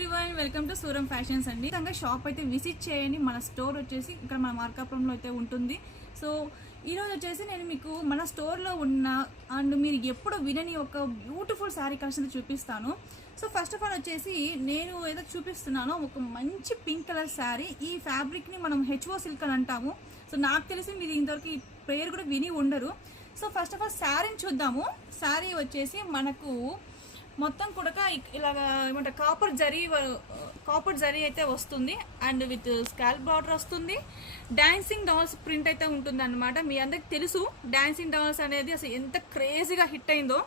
Everyone, welcome to Suram fashions అండి. ఇంకా shop అయితే విజిట్ చేయండి. మన స్టోర్ వచ్చేసి ఇక్కడ మన మార్కాపురంలో అయితే ఉంటుంది. సో ఈరోజు వచ్చేసి నేను మీకు మన స్టోర్లో ఉన్న అండ్ మీరు ఎప్పుడు వినని ఒక బ్యూటిఫుల్ శారీ కలెక్షన్ చూపిస్తాను. సో ఫస్ట్ ఆఫ్ ఆల్ వచ్చేసి నేను ఏదో చూపిస్తున్నానో ఒక మంచి పింక్ కలర్ శారీ. ఈ ఫ్యాబ్రిక్ని మనం హెచ్ఓ సిల్క్ అని అంటాము. సో నాకు తెలిసి మీరు ఇంతవరకు ఈ పేరు కూడా విని ఉండరు. సో ఫస్ట్ ఆఫ్ ఆల్ శారీని చూద్దాము. శారీ వచ్చేసి మనకు మొత్తం కూడా ఇలాగా ఏమంటారు కాపర్ జరీ అయితే వస్తుంది అండ్ విత్ స్కాల్ప్ బార్డర్ వస్తుంది. డాన్సింగ్ డాల్స్ ప్రింట్ అయితే ఉంటుంది అనమాట. మీ అందరికి తెలుసు డాన్సింగ్ డాల్స్ అనేది అసలు ఎంత క్రేజీగా హిట్ అయిందో.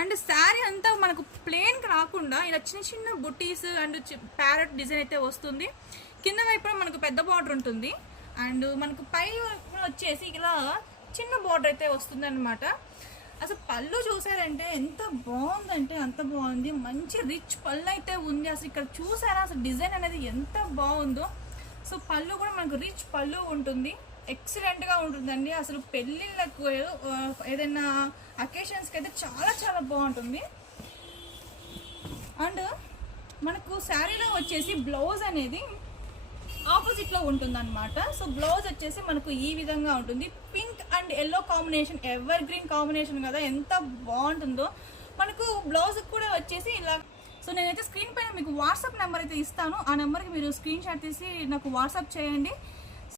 అండ్ శారీ అంతా మనకు ప్లెయిన్ రాకుండా ఇలా చిన్న చిన్న బుట్టీస్ అండ్ ప్యారెట్ డిజైన్ అయితే వస్తుంది. కింద వైపున మనకు పెద్ద బార్డర్ ఉంటుంది అండ్ మనకు పై వచ్చేసి ఇలా చిన్న బార్డర్ అయితే వస్తుంది అనమాట. అసలు పళ్ళు చూసారంటే ఎంత బాగుందంటే అంత బాగుంది. మంచి రిచ్ పళ్ళు అయితే ఉంది. అసలు ఇక్కడ చూసారా అసలు డిజైన్ అనేది ఎంత బాగుందో. సో పళ్ళు కూడా మనకు రిచ్ పళ్ళు ఉంటుంది. ఎక్సలెంట్గా ఉంటుందండి. అసలు పెళ్ళిళ్ళకు ఏదైనా అకేషన్స్కి అయితే చాలా చాలా బాగుంటుంది. అండ్ మనకు శారీలో వచ్చేసి బ్లౌజ్ అనేది ఆపోజిట్ లో ఉంటుంది అనమాట. సో బ్లౌజ్ వచ్చేసి మనకు ఈ విధంగా ఉంటుంది. Pink and yellow combination, ever green combination కదా, ఎంత బాగుంటుందో. మనకు బ్లౌజ్ కూడా వచ్చేసి ఇలా. సో నేనైతే స్క్రీన్ పైన మీకు వాట్సాప్ నెంబర్ అయితే ఇస్తాను. ఆ నెంబర్కి మీరు స్క్రీన్ షాట్ తీసి నాకు వాట్సాప్ చేయండి.